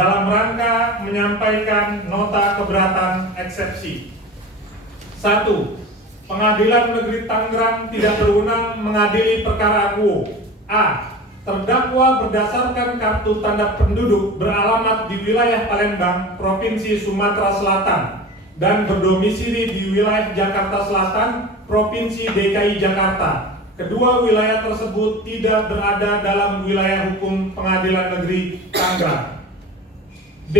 dalam rangka menyampaikan nota keberatan eksepsi. 1. Pengadilan Negeri Tangerang tidak berwenang mengadili perkara akuo. A. Terdakwa berdasarkan kartu tanda penduduk beralamat di wilayah Palembang, Provinsi Sumatera Selatan dan berdomisili di wilayah Jakarta Selatan, Provinsi DKI Jakarta. Kedua wilayah tersebut tidak berada dalam wilayah hukum Pengadilan Negeri Tangerang. B.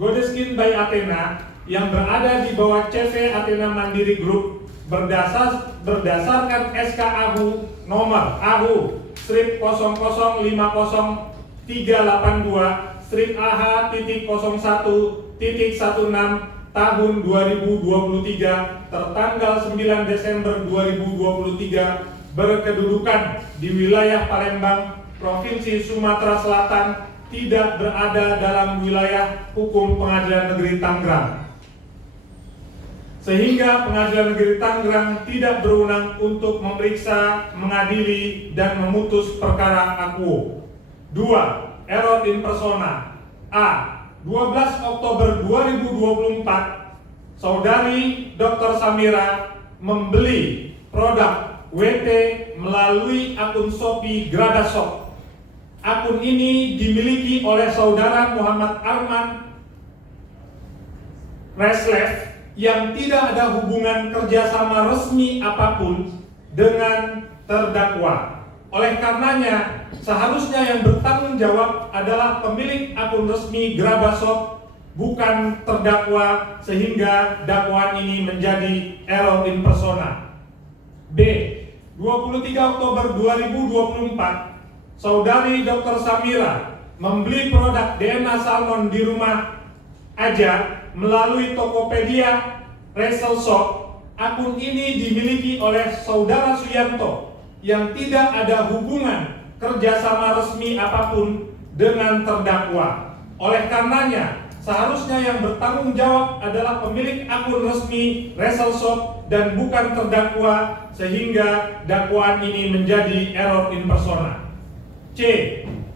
Godeskin by Athena yang berada di bawah CV Athena Mandiri Group berdasarkan SK AHU nomor AHU strip 0050382 strip AH.01.16 tahun 2023 tertanggal 9 Desember 2023 berkedudukan di wilayah Palembang, Provinsi Sumatera Selatan, tidak berada dalam wilayah hukum Pengadilan Negeri Tangerang, sehingga Pengadilan Negeri Tangerang tidak berwenang untuk memeriksa, mengadili, dan memutus perkara akuo. 2. Error in persona. A. 12 Oktober 2024, Saudari Dr. Samira membeli produk WT melalui akun Shopee Gradashop. Akun ini dimiliki oleh Saudara Muhammad Arman Reslev yang tidak ada hubungan kerjasama resmi apapun dengan terdakwa. Oleh karenanya, seharusnya yang bertanggung jawab adalah pemilik akun resmi Gradashop, bukan terdakwa, sehingga dakwaan ini menjadi error in persona. B. 23 Oktober 2024, Saudari Dr. Samira membeli produk DNA salmon di rumah aja melalui Tokopedia Resell Shop. Akun ini dimiliki oleh Saudara Suyanto yang tidak ada hubungan kerjasama resmi apapun dengan terdakwa. Oleh karenanya, seharusnya yang bertanggung jawab adalah pemilik akun resmi Resell Shop dan bukan terdakwa, sehingga dakwaan ini menjadi error in persona. C.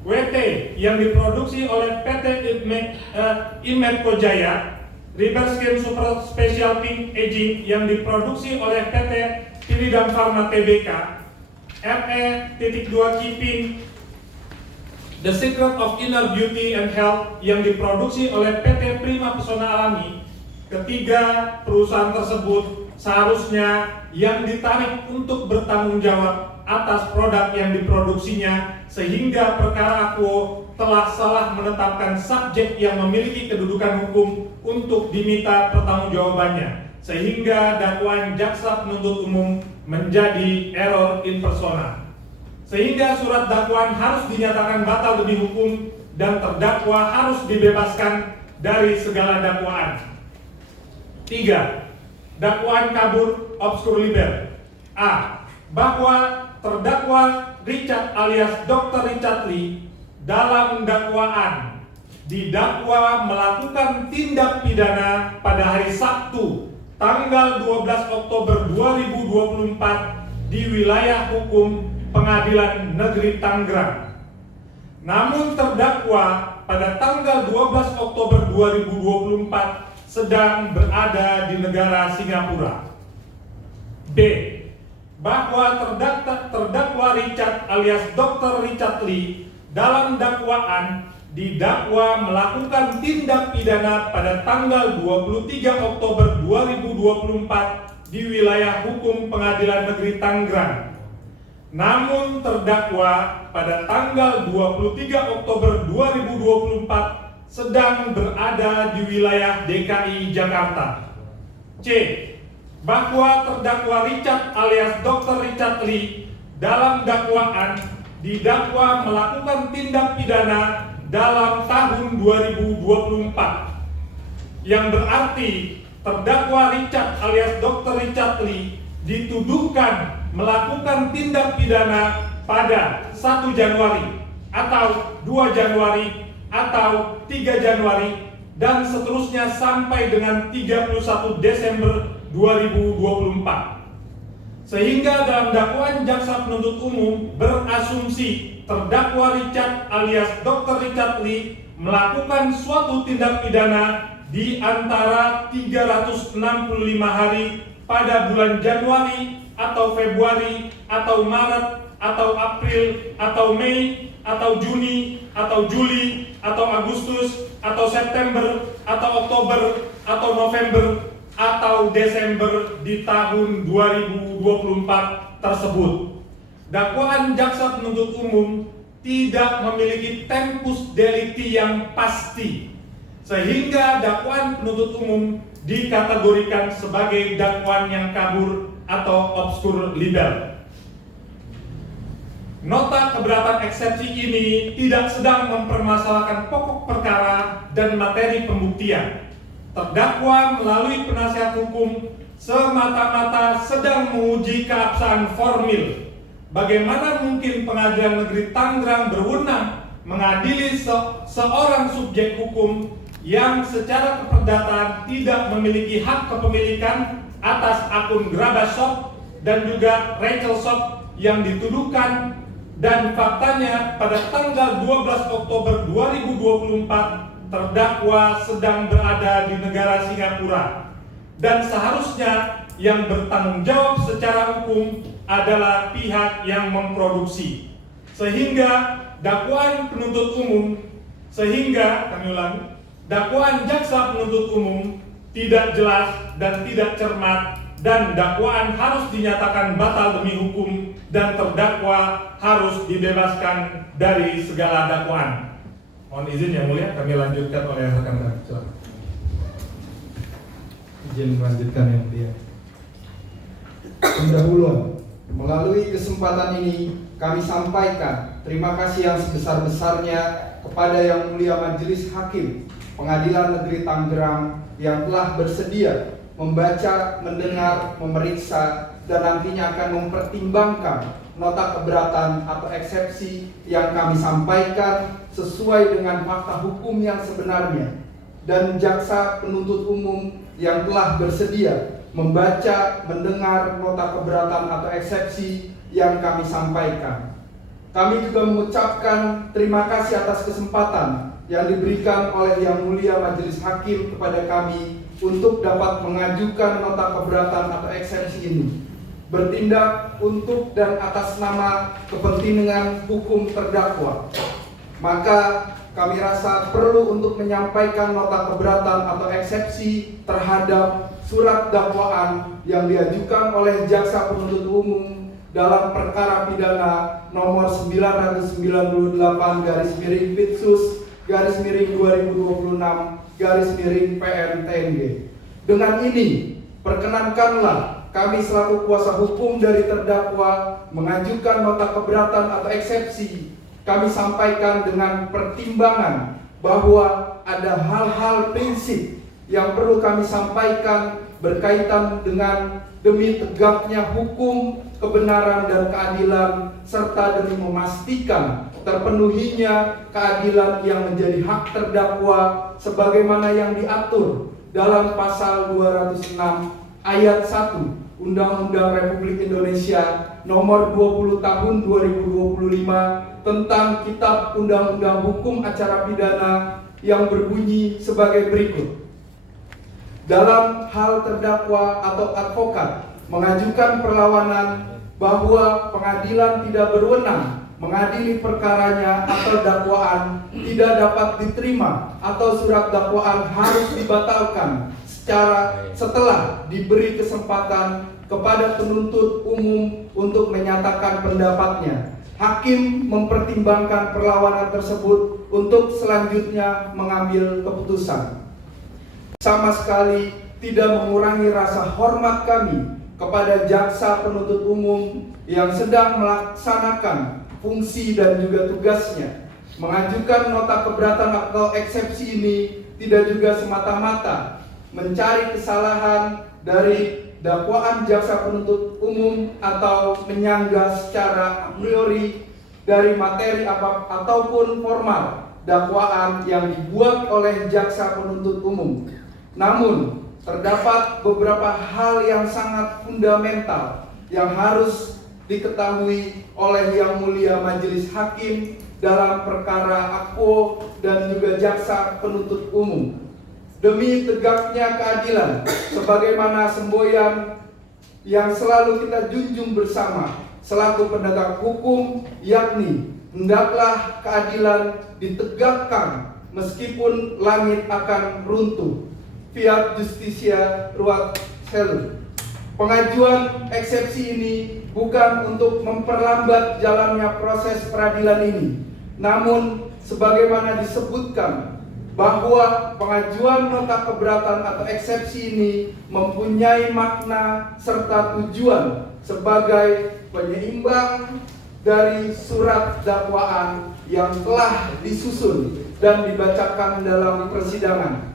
WT yang diproduksi oleh PT Imetco Jaya, Riberskin Super Special Pink Aging yang diproduksi oleh PT Piridam Pharma Tbk, RE.2 Keeping The Secret of Inner Beauty and Health yang diproduksi oleh PT Prima Pesona Alami. Ketiga perusahaan tersebut seharusnya yang ditarik untuk bertanggung jawab atas produk yang diproduksinya, sehingga perkara akuo telah salah menetapkan subjek yang memiliki kedudukan hukum untuk diminta pertanggungjawabannya, sehingga dakwaan jaksa penuntut umum menjadi error in persona, sehingga surat dakwaan harus dinyatakan batal demi hukum dan terdakwa harus dibebaskan dari segala dakwaan. 3. Dakwaan kabur obscur liber. A. Bahwa terdakwa Richard alias Dr. Richard Lee dalam dakwaan didakwa melakukan tindak pidana pada hari Sabtu tanggal 12 Oktober 2024 di wilayah hukum Pengadilan Negeri Tangerang. Namun terdakwa pada tanggal 12 Oktober 2024 sedang berada di negara Singapura. B. Bahwa terdakwa Richard alias Dr. Richard Lee dalam dakwaan didakwa melakukan tindak pidana pada tanggal 23 Oktober 2024 di wilayah hukum Pengadilan Negeri Tangerang. Namun terdakwa pada tanggal 23 Oktober 2024 sedang berada di wilayah DKI Jakarta. C. Bahwa terdakwa Richard alias Dr. Richard Lee dalam dakwaan didakwa melakukan tindak pidana dalam tahun 2024, yang berarti terdakwa Richard alias Dr. Richard Lee dituduhkan melakukan tindak pidana pada 1 Januari atau 2 Januari atau 3 Januari dan seterusnya sampai dengan 31 Desember 2024. Sehingga dalam dakwaan jaksa penuntut umum berasumsi terdakwa Richard alias Dr. Richard Lee melakukan suatu tindak pidana di antara 365 hari pada bulan Januari atau Februari atau Maret atau April atau Mei atau Juni atau Juli atau Agustus atau September atau Oktober atau November atau Desember di tahun 2024 tersebut. Dakwaan jaksa penuntut umum tidak memiliki tempus delicti yang pasti, sehingga dakwaan penuntut umum dikategorikan sebagai dakwaan yang kabur atau obskur libel. Nota keberatan eksepsi ini tidak sedang mempermasalahkan pokok perkara dan materi pembuktian. Terdakwa melalui penasihat hukum semata-mata sedang menguji keabsahan formil. Bagaimana mungkin Pengadilan Negeri Tangerang berwenang mengadili seorang subjek hukum yang secara keperdatan tidak memiliki hak kepemilikan atas akun Grabas Shop dan juga Rachel Shop yang dituduhkan, dan faktanya pada tanggal 12 Oktober 2024 terdakwa sedang berada di negara Singapura, dan seharusnya yang bertanggung jawab secara hukum adalah pihak yang memproduksi. Sehingga dakwaan penuntut umum, dakwaan jaksa penuntut umum tidak jelas dan tidak cermat, dan dakwaan harus dinyatakan batal demi hukum dan terdakwa harus dibebaskan dari segala dakwaan. Mohon izin yang mulia, kami lanjutkan oleh rekan-rekan. Izin melanjutkan yang mulia. Pendahuluan. Melalui kesempatan ini kami sampaikan terima kasih yang sebesar-besarnya kepada Yang Mulia Majelis Hakim Pengadilan Negeri Tangerang yang telah bersedia membaca, mendengar, memeriksa, dan nantinya akan mempertimbangkan nota keberatan atau eksepsi yang kami sampaikan sesuai dengan fakta hukum yang sebenarnya, dan jaksa penuntut umum yang telah bersedia membaca, mendengar nota keberatan atau eksepsi yang kami sampaikan. Kami juga mengucapkan terima kasih atas kesempatan yang diberikan oleh Yang Mulia Majelis Hakim kepada kami untuk dapat mengajukan nota keberatan atau eksepsi ini, bertindak untuk dan atas nama kepentingan hukum terdakwa. Maka kami rasa perlu untuk menyampaikan nota keberatan atau eksepsi terhadap surat dakwaan yang diajukan oleh jaksa penuntut umum dalam perkara pidana nomor 909/2026/2026/PN-TNG. Dengan ini, perkenankanlah kami selaku kuasa hukum dari terdakwa mengajukan nota keberatan atau eksepsi. Kami sampaikan dengan pertimbangan bahwa ada hal-hal prinsip yang perlu kami sampaikan berkaitan dengan demi tegaknya hukum, kebenaran dan keadilan, serta demi memastikan terpenuhinya keadilan yang menjadi hak terdakwa sebagaimana yang diatur dalam pasal 206 ayat 1 Undang-Undang Republik Indonesia nomor 20 tahun 2025 tentang Kitab Undang-Undang Hukum Acara Pidana yang berbunyi sebagai berikut. Dalam hal terdakwa atau advokat mengajukan perlawanan bahwa pengadilan tidak berwenang mengadili perkaranya atau dakwaan tidak dapat diterima atau surat dakwaan harus dibatalkan setelah diberi kesempatan kepada penuntut umum untuk menyatakan pendapatnya. Hakim mempertimbangkan perlawanan tersebut untuk selanjutnya mengambil keputusan. Sama sekali tidak mengurangi rasa hormat kami kepada jaksa penuntut umum yang sedang melaksanakan fungsi dan juga tugasnya. Mengajukan nota keberatan atau eksepsi ini tidak juga semata-mata mencari kesalahan dari dakwaan jaksa penuntut umum atau menyanggah secara a priori dari materi ataupun formal dakwaan yang dibuat oleh jaksa penuntut umum. Namun, terdapat beberapa hal yang sangat fundamental yang harus diketahui oleh Yang Mulia Majelis Hakim dalam perkara Akpo dan juga jaksa penuntut umum. Demi tegaknya keadilan, sebagaimana semboyan yang selalu kita junjung bersama selaku penegak hukum, yakni hendaklah keadilan ditegakkan meskipun langit akan runtuh. Fiat Justitia Ruat Caelum. Pengajuan eksepsi ini bukan untuk memperlambat jalannya proses peradilan ini, namun sebagaimana disebutkan bahwa pengajuan nota keberatan atau eksepsi ini mempunyai makna serta tujuan sebagai penyeimbang dari surat dakwaan yang telah disusun dan dibacakan dalam persidangan.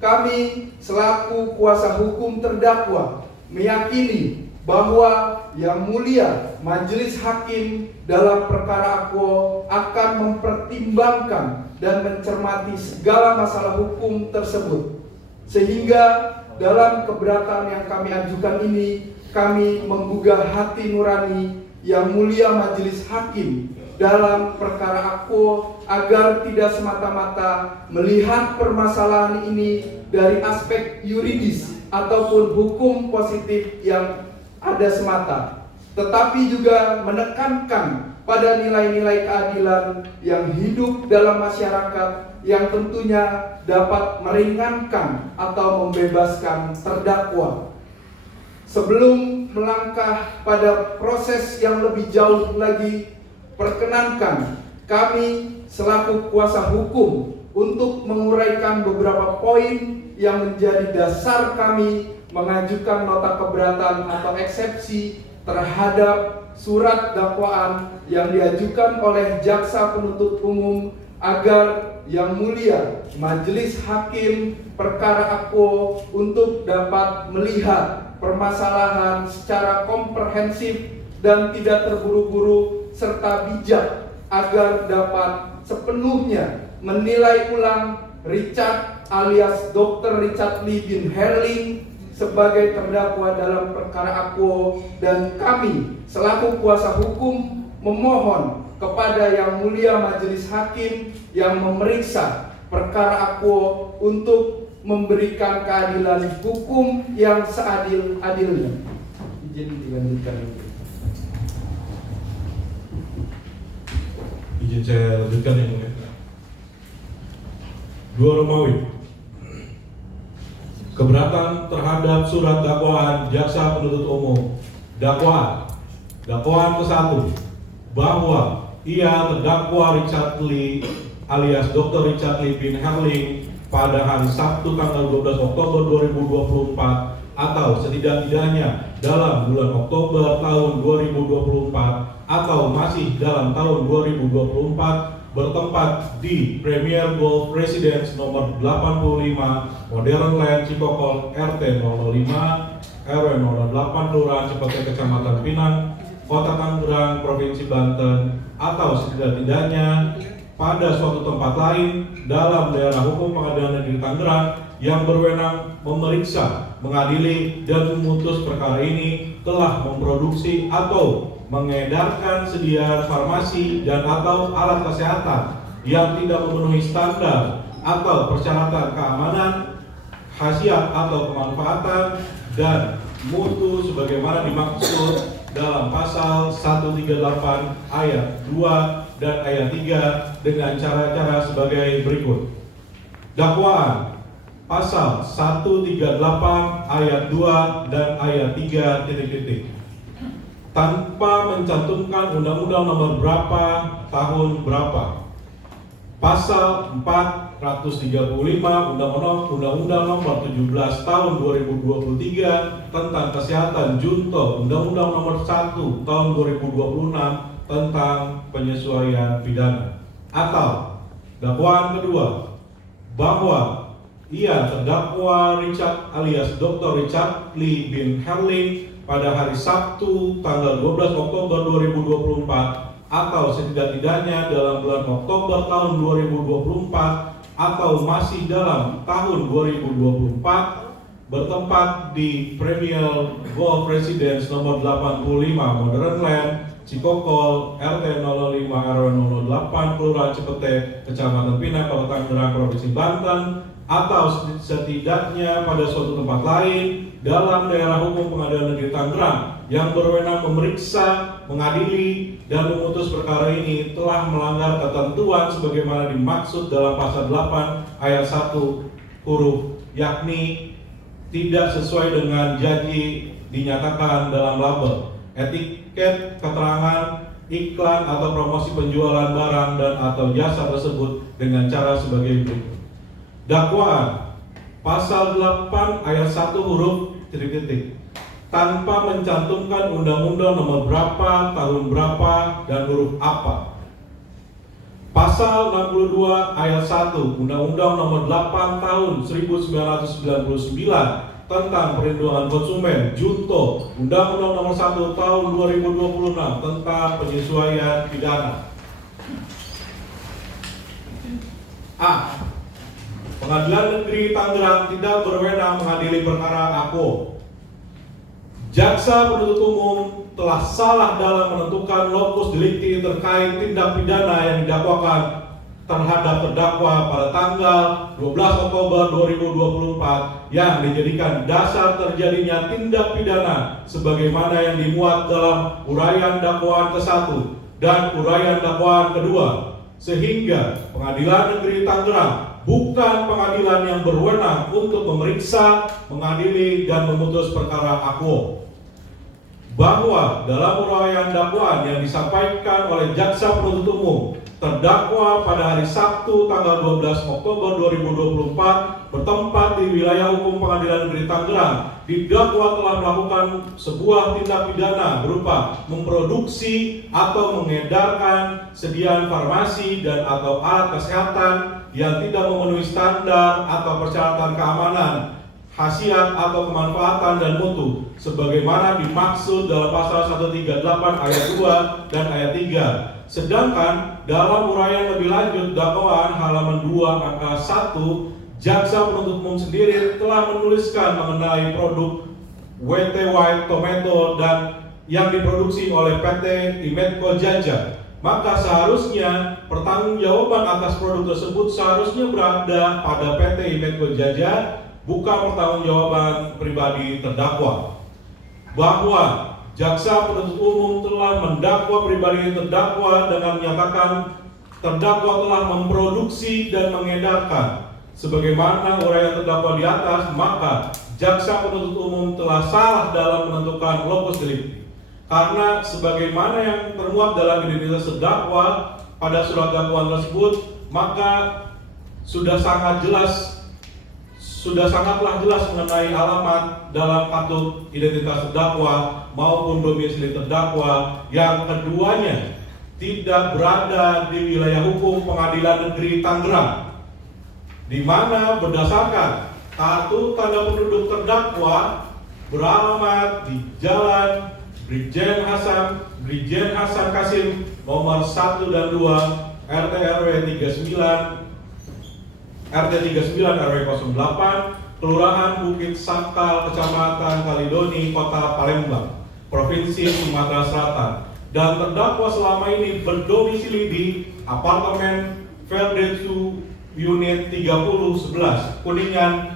Kami selaku kuasa hukum terdakwa meyakini bahwa Yang Mulia Majelis Hakim dalam perkara Akpo akan mempertimbangkan dan mencermati segala masalah hukum tersebut, sehingga dalam keberatan yang kami ajukan ini kami menggugah hati nurani Yang Mulia Majelis Hakim dalam perkara Akpo agar tidak semata-mata melihat permasalahan ini dari aspek yuridis ataupun hukum positif yang ada semata, tetapi juga menekankan pada nilai-nilai keadilan yang hidup dalam masyarakat yang tentunya dapat meringankan atau membebaskan terdakwa. Sebelum melangkah pada proses yang lebih jauh lagi, perkenankan kami selaku kuasa hukum untuk menguraikan beberapa poin yang menjadi dasar kami mengajukan nota keberatan atau eksepsi terhadap surat dakwaan yang diajukan oleh jaksa penuntut umum agar Yang Mulia Majelis Hakim perkara Akpo untuk dapat melihat permasalahan secara komprehensif dan tidak terburu-buru serta bijak agar dapat sepenuhnya menilai ulang Richard alias Dr. Richard Lee bin Herling sebagai terdakwa dalam perkara Akpo, dan kami selaku kuasa hukum memohon kepada Yang Mulia Majelis Hakim yang memeriksa perkara Akpo untuk memberikan keadilan hukum yang seadil-adilnya. Izin dilanjutkan. Izin saya lanjutkan yang mulia. 2 Romawi. Keberatan terhadap surat dakwaan jaksa penuntut umum. Dakwaan ke-1, bahwa ia terdakwa Richard Lee alias Dr. Richard Lee bin Herling pada hari Sabtu tanggal 12 Oktober 2024 atau setidak-tidaknya dalam bulan Oktober tahun 2024 atau masih dalam tahun 2024, bertempat di Premier Golf Residence nomor 85 Modern Land Cipokol RT 05 RW 08 Kelurahan Cipete Kecamatan Pinang, Kota Tangerang, Provinsi Banten, atau setidak-tidaknya pada suatu tempat lain dalam daerah hukum Pengadilan Negeri Tangerang yang berwenang memeriksa, mengadili, dan memutus perkara ini telah memproduksi atau mengedarkan sediaan farmasi dan atau alat kesehatan yang tidak memenuhi standar atau persyaratan keamanan, khasiat atau kemanfaatan, dan mutu sebagaimana dimaksud dalam pasal 138 ayat 2 dan ayat 3 dengan cara-cara sebagai berikut. Dakwaan pasal 138 ayat 2 dan ayat 3 tanpa mencantumkan undang-undang nomor berapa tahun berapa. Pasal 435 Undang-Undang nomor 17 tahun 2023 tentang kesehatan junto Undang-Undang nomor 1 tahun 2026 tentang penyesuaian pidana. Atau dakwaan kedua, bahwa ia terdakwa Richard alias Dr. Richard Lee bin Herling pada hari Sabtu tanggal 12 Oktober 2024 atau setidak-tidaknya dalam bulan Oktober tahun 2024 atau masih dalam tahun 2024, bertempat di Premier Golf Residence nomor 85 Modern Land Cikokol, RT 05 RW 008, Kelurahan Cipete, Kecamatan Pinang, Kota Tangerang, Provinsi Banten, atau setidaknya pada suatu tempat lain dalam daerah hukum Pengadilan Negeri Tangerang yang berwenang memeriksa, mengadili, dan memutus perkara ini telah melanggar ketentuan sebagaimana dimaksud dalam pasal 8 ayat 1 huruf, yakni tidak sesuai dengan janji dinyatakan dalam label, etiket, keterangan, iklan atau promosi penjualan barang dan atau jasa tersebut dengan cara sebagai berikut. Dakwaan pasal 8 ayat 1 huruf titik-titik tanpa mencantumkan undang-undang nomor berapa, tahun berapa, dan huruf apa. Pasal 62 ayat 1 Undang-Undang nomor 8 tahun 1999 tentang perlindungan konsumen junto Undang-Undang nomor 1 tahun 2026 tentang penyesuaian pidana. A. Pengadilan Negeri Tangerang tidak berwenang mengadili perkara AKO. Jaksa penuntut umum telah salah dalam menentukan lokus delikti terkait tindak pidana yang didakwakan terhadap terdakwa pada tanggal 12 Oktober 2024 yang dijadikan dasar terjadinya tindak pidana sebagaimana yang dimuat dalam uraian dakwaan ke-1 dan uraian dakwaan kedua, sehingga Pengadilan Negeri Tangerang bukan pengadilan yang berwenang untuk memeriksa, mengadili, dan memutus perkara AKO. Bahwa dalam uraian dakwaan yang disampaikan oleh jaksa penuntut umum, terdakwa pada hari Sabtu tanggal 12 Oktober 2024 bertempat di wilayah hukum Pengadilan Negeri Tangerang didakwa telah melakukan sebuah tindak pidana berupa memproduksi atau mengedarkan sediaan farmasi dan atau alat kesehatan yang tidak memenuhi standar atau persyaratan keamanan, khasiat atau kemanfaatan dan mutu sebagaimana dimaksud dalam pasal 138 ayat 2 dan ayat 3. Sedangkan dalam uraian lebih lanjut dakwaan halaman 2 angka 1, jaksa penuntut umum sendiri telah menuliskan mengenai produk WT White Tomato dan yang diproduksi oleh PT Imetco Jaja. Maka seharusnya pertanggungjawaban atas produk tersebut seharusnya berada pada PT Imetco Jaja, bukan pertanggungjawaban pribadi terdakwa. Bahwa jaksa penuntut umum telah mendakwa pribadi terdakwa dengan menyatakan terdakwa telah memproduksi dan mengedarkan sebagaimana uraian terdakwa di atas, maka jaksa penuntut umum telah salah dalam menentukan lokus delikti. Karena sebagaimana yang termuat dalam identitas terdakwa pada surat dakwaan tersebut, maka sangatlah jelas mengenai alamat dalam kartu identitas terdakwa maupun domisili terdakwa yang keduanya tidak berada di wilayah hukum Pengadilan Negeri Tangerang, di mana berdasarkan kartu tanda penduduk terdakwa beralamat di Jalan Brigjen Hasan Kasim nomor 1 dan 2 RT RW 39 RW 08 Kelurahan Bukit Sangkal, Kecamatan Kalidoni, Kota Palembang, Provinsi Sumatera Selatan, dan terdakwa selama ini berdomisili di apartemen Verdetsu Unit 3011 Kuningan,